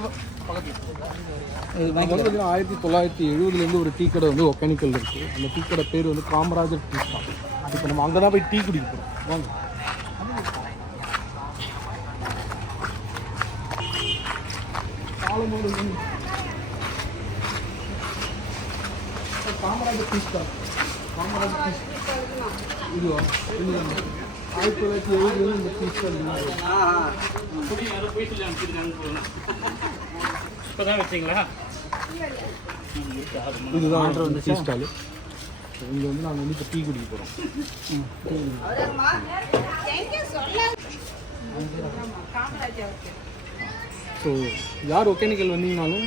1970 ஒரு டீ கடை வந்து ஒகேனக்கல் இருக்குது. அந்த டீ கடை பேர் வந்து காமராஜர் டீ ஸ்டால். இப்போ நம்ம அங்கே தான் போய் டீ குடிக்க போகிறோம். வாங்க. Kamarajar tea stall. Kamarajar tea இதுவா? 1970 இந்த டீ ஸ்டால் இப்போதான் வச்சிங்களா? இதுதான் டீ ஸ்டாலு. இங்கே வந்து நாங்கள் வந்து இப்போ டீ குடிக்க போகிறோம். ஸோ யார் ஒகேனக்கல் வந்தீங்கனாலும்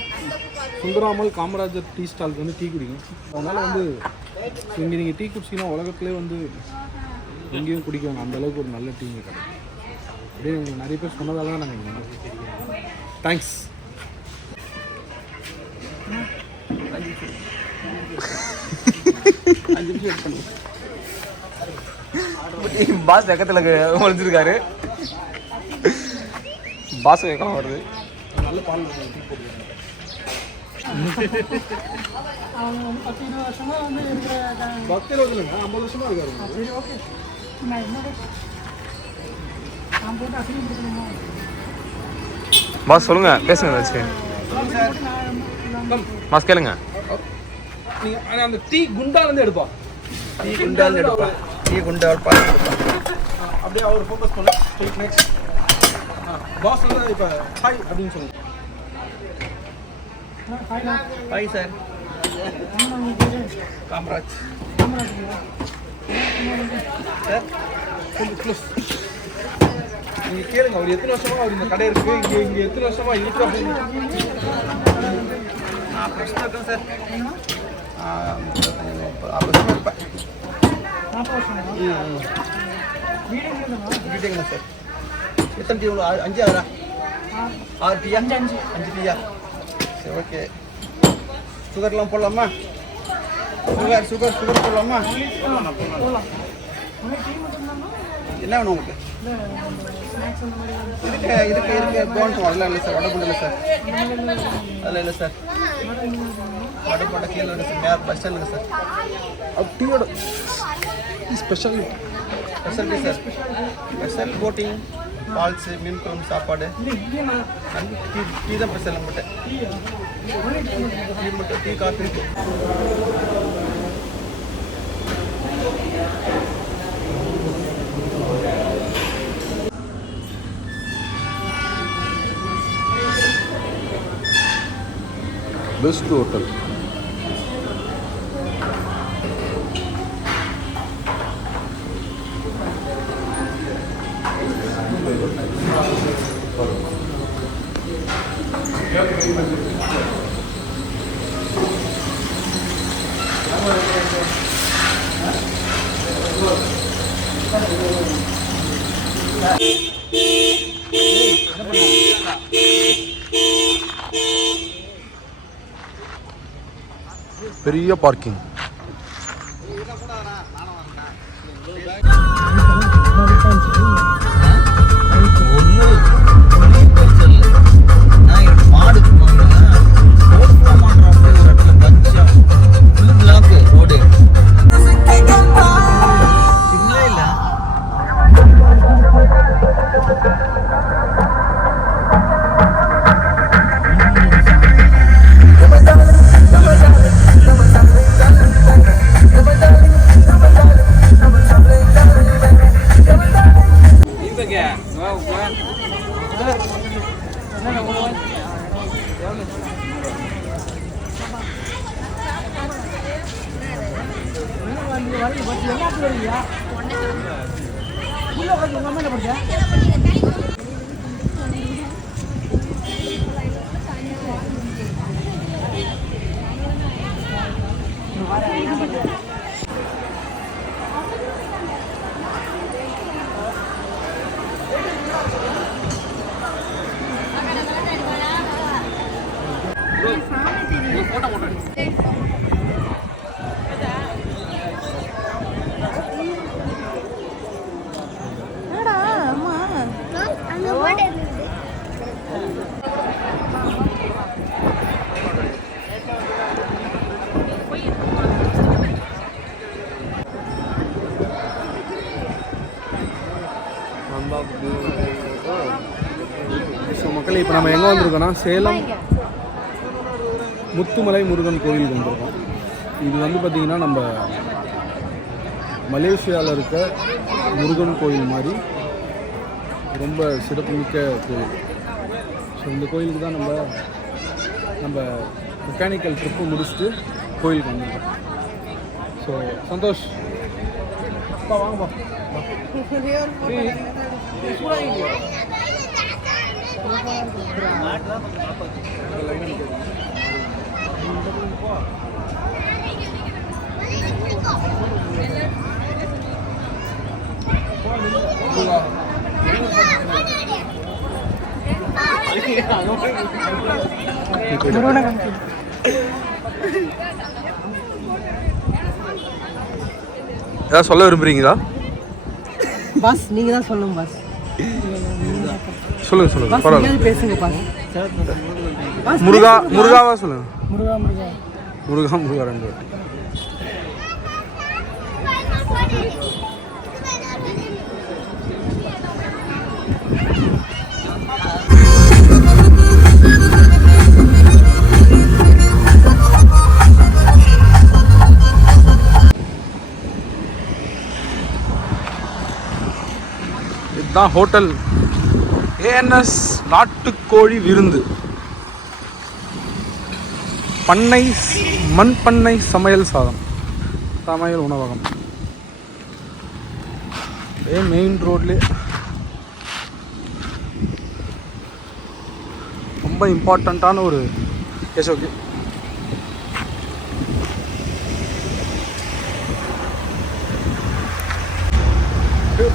சுந்தராமல் காமராஜர் டீ ஸ்டாலுக்கு வந்து டீ குடிக்கும். அதனால் வந்து இங்கே நீங்கள் டீ குடிச்சிங்கன்னா உலகத்துலேயே வந்து எங்கேயும் குடிக்குவாங்க. அந்தளவுக்கு ஒரு நல்ல டீ இங்கே கிடைக்கும். அப்படியே எங்களுக்கு நிறைய பேர் சொன்னதால தான் நாங்கள் இங்கே வந்து தேங்க்ஸ். பாஸ் பக்கத்தில் ஒழிஞ்சிருக்காரு. பாஸ் வைக்கலாம் வருது. நல்ல பால் டீ போடுவாங்க. 10-20 வருஷமா வந்து 10-20 இல்லைங்க, 50 வருஷமா இருக்காரு. சரி, ஓகே. நான் என்ன போட்டு அசிங்கம் கொடுக்கணுமா? பாஸ் சொல்லுங்க, பேசுங்க ஏதாச்சும். பாஸ் கேளுங்க. நீங்கள் அந்த டீ குண்டாலேருந்து எடுப்பா. டீ குண்டால் எடுப்பா. டீ குண்டால் பால் எடுப்பா. அப்படியே அவர் ஃபோக்கஸ் பண்ண. Straight next. பாஸ் வந்து இப்போ ஹாய் அப்படின்னு சொல்லுங்க. Hi sir. காமராஜ். சார் கொஞ்சம் க்ளோஸ். நீங்கள் கேளுங்க, அவர் எத்தனை வருஷமாக அவர் இந்த கடை இருக்குது, இங்கே எத்தனை வருஷமாக இருக்கு அப்படின்னு. நான் பிரச்சனை இருக்கேன் சார். 40 வருஷமாக இருப்பேன். 40 வருஷம் வீட்டுங்களா சார்? எத்தனை டீ? 5 ஆறா? 6 டீயா? 5 டீயா? சரி, ஓகே. சுகர்லாம் போடலாமா? சுகர் போடலாமா? என்ன வேணும் உங்களுக்கு? இதுக்கு போன்ஸ் அதெல்லாம் இல்லை சார். வடை போண்டை இல்லை சார். அதெல்லாம் இல்லை சார். வடை போண்டை கீழே இருக்குது சார். மேலே பஸ் ஸ்டாண்ட் இருக்குது சார். டீயோட speciality sir. Special boating, balls, மீன் குழம்பு, சாப்பாடு, டீ தான் ஸ்பெஷல் நம்மகிட்ட. டீ மட்டும், டீ காஃபி. Best hotel. பெரிய பார்க்கிங். இப்போ நம்ம எங்கே வந்திருக்கோம்னா சேலம் முத்துமலை முருகன் கோயிலுக்கு வந்திருக்கோம். இது வந்து பார்த்திங்கன்னா நம்ம மலேசியாவில் இருக்க முருகன் கோயில் மாதிரி ரொம்ப சிறப்புமிக்க கோயில். ஸோ இந்த கோயிலுக்கு தான் நம்ம மெக்கானிக்கல் ட்ரிப்பு முடிச்சுட்டு கோயிலுக்கு வந்திருக்கோம். ஸோ சந்தோஷ் வாங்கப்பா. ஏதாவது சொல்ல விரும்புறீங்களா? பாஸ் நீங்க தான் சொல்லணும் பாஸ். சொல்லுங்க பரவாயில்ல. பேசுங்க பாஸ். முருகாவா சொல்லுங்க. முருகா ரெண்டு வாட்டி. இதுதான் ஹோட்டல் ஏஎன்எஸ் நாட்டுக்கோழி விருந்து. மண் பண்ணை சமையல் சாதம் சமையல் உணவகம். மெயின் ரோட்லேயே ரொம்ப இம்பார்ட்டண்ட்டான ஒரு எஸ்ஓகே.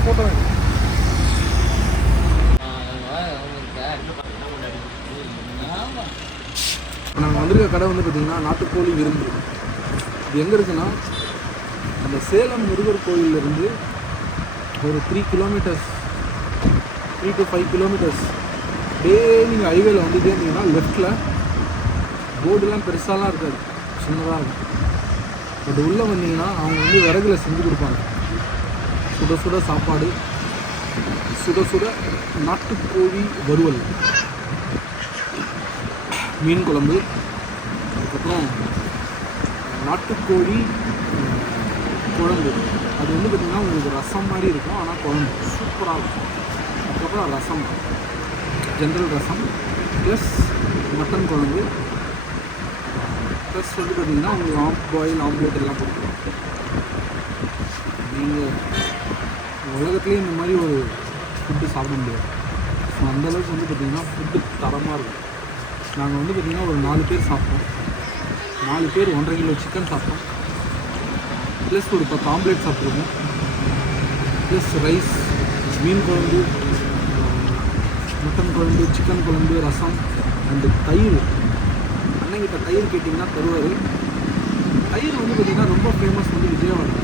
ஃபோட்டோ இப்போ நாங்கள் வந்திருக்க கடை வந்து பார்த்திங்கன்னா நாட்டுக்கோழி விருந்து. இது எங்கே இருக்குன்னா நம்ம சேலம் முருகர் கோயிலிருந்து ஒரு 3 கிலோமீட்டர்ஸ் 3 to 5 கிலோமீட்டர்ஸ் நீங்கள் ஹைவேல வந்துட்டே இருந்தீங்கன்னா லெஃப்டில் போர்டுலாம் பெருசாலாம் இருக்காது, சின்னதாக இருக்கும். பட் உள்ளே வந்தீங்கன்னா அவங்க வந்து விறகுல செஞ்சு கொடுப்பாங்க. சுட சுட சாப்பாடு, சுட சுட நாட்டுக்கோழி வறுவல், மீன் குழம்பு, அதுக்கப்புறம் நாட்டுக்கோழி குழம்பு. அது வந்து பார்த்திங்கன்னா உங்களுக்கு ரசம் மாதிரி இருக்கும், ஆனால் குழம்பு சூப்பராக இருக்கும். அதுக்கப்புறம் ரசம், ஜென்ரல் ரசம் ப்ளஸ் மட்டன் குழம்பு ப்ளஸ் வந்து பார்த்திங்கன்னா உங்களுக்கு பாயில் ஆம்லேட் எல்லாம் கொடுக்கும். நீங்கள் உலகத்துலேயே இந்த மாதிரி ஒரு ஃபுட்டு சாப்பிட முடியாது. ஸோ அந்தளவுக்கு வந்து பார்த்திங்கன்னா ஃபுட்டு தரமாக இருக்கும். நாங்கள் வந்து பார்த்திங்கன்னா ஒரு 4 பேர் சாப்பிட்டோம். 4 பேர் 1.5 கிலோ சிக்கன் சாப்பிட்டோம், ப்ளஸ் ஒரு 10 ஆம்லேட் சாப்பிட்ருக்கோம், ப்ளஸ் ரைஸ், மீன் குழம்பு, மட்டன் குழம்பு, சிக்கன் குழம்பு, ரசம் அண்டு தயிர். அண்ணங்கிட்ட தயிர் கேட்டிங்கன்னா தருவார். தயிர் வந்து பார்த்திங்கன்னா ரொம்ப ஃபேமஸ் வந்து விஜயவாடா.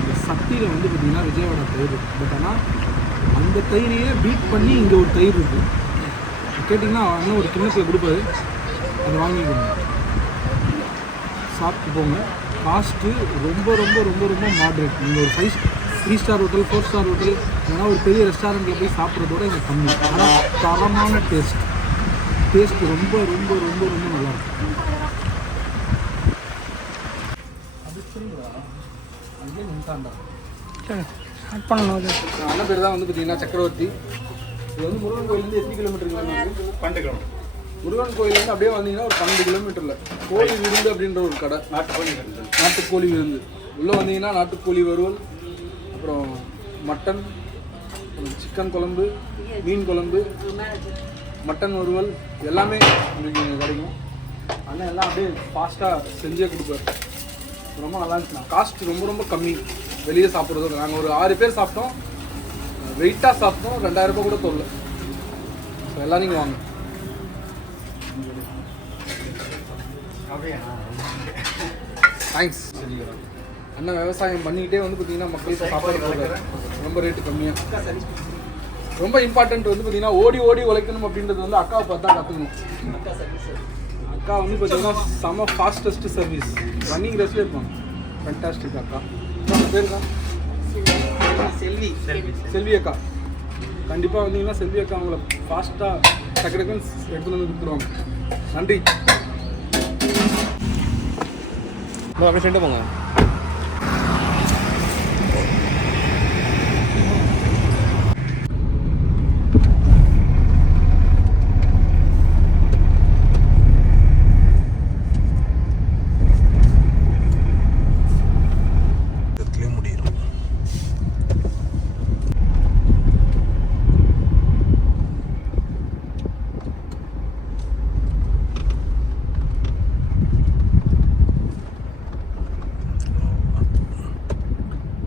இந்த சக்தியில் வந்து பார்த்திங்கன்னா விஜயவாடா தயிர் இருக்குது. பட் ஆனால் அந்த தயிரையே பீட் பண்ணி இங்கே ஒரு தயிர் இருக்குது. கேட்டிங்கன்னா அண்ணன் ஒரு கிண்ணத்தில் கொடுப்பாரு, அதை வாங்கிக்கோங்க, சாப்பிட்டு போங்க. காஸ்ட்டு ரொம்ப ரொம்ப ரொம்ப ரொம்ப மாட்ரேட். நீங்கள் ஒரு 3 ஸ்டார் ஹோட்டல் 4 ஸ்டார் ஹோட்டல் இல்லைனா ஒரு பெரிய ரெஸ்டாரண்ட்டில் போய் சாப்பிட்றதோட இங்கே கம்மி. ஆனால் தரமான டேஸ்ட் ரொம்ப ரொம்ப ரொம்ப ரொம்ப நல்லாயிருக்கும். அதுலேயே நின்ட்டாண்டா ஸ்டார்ட் பண்ணணும். அது அண்ணன் பேர் தான் வந்து பார்த்தீங்கன்னா சக்கரவர்த்தி. இது வந்து முருகன் கோயிலேருந்து எத்தனை கிலோமீட்டருங்களா? 12 கிலோமீட்டர். முருகன் கோயிலேருந்து அப்படியே வந்தீங்கன்னா ஒரு 12 கிலோமீட்டரில் கோழி விருந்து அப்படின்ற ஒரு கடை. நாட்டுக்கோழி விருந்து. உள்ளே வந்தீங்கன்னா நாட்டுக்கோழி வறுவல், அப்புறம் மட்டன், சிக்கன் குழம்பு, மீன் குழம்பு, மட்டன் வறுவல் எல்லாமே உங்களுக்கு கிடைக்கும். அண்ணன் எல்லாம் அப்படியே ஃபாஸ்ட்டாக செஞ்சே கொடுப்பாரு. ரொம்ப நல்லா இருந்துச்சுண்ணா. காஸ்ட் ரொம்ப ரொம்ப கம்மி வெளியே சாப்பிட்றதோட. நாங்கள் ஒரு 6 பேர் சாப்பிட்டோம், வெயிட்டாக சாப்பிட்டோம், 2000 ரூபாய் கூட தொல்லை. ஸோ எல்லாம் நீங்கள் வாங்க. தேங்க்ஸ். அண்ணன் விவசாயம் பண்ணிக்கிட்டே வந்து பார்த்தீங்கன்னா மக்களுக்கு சாப்பாடு போடுறாரு ரொம்ப ரேட்டு கம்மியாக. ரொம்ப இம்பார்ட்டன்ட் வந்து பார்த்தீங்கன்னா ஓடி ஓடி உழைக்கணும் அப்படின்றது வந்து அக்காவை பார்த்து தான் கற்றுக்கணும். அக்கா வந்து பார்த்தீங்கன்னா செம்ம ஃபாஸ்டஸ்ட் சர்வீஸ், ரன்னிங் ரேஸ்லேயே இருப்பாங்க. ஃபேண்டாஸ்டிக் அக்கா. உங்கள் பேர் தான்? செல்வி அக்கா. கண்டிப்பாக வந்தீங்கன்னா செல்வி அக்கா அவங்கள ஃபாஸ்ட்டாக டக்கு டக்குன்னு எடுத்துகிட்டு வந்து கொடுத்துருவாங்க. நன்றி. அப்படியே சென்று போங்க.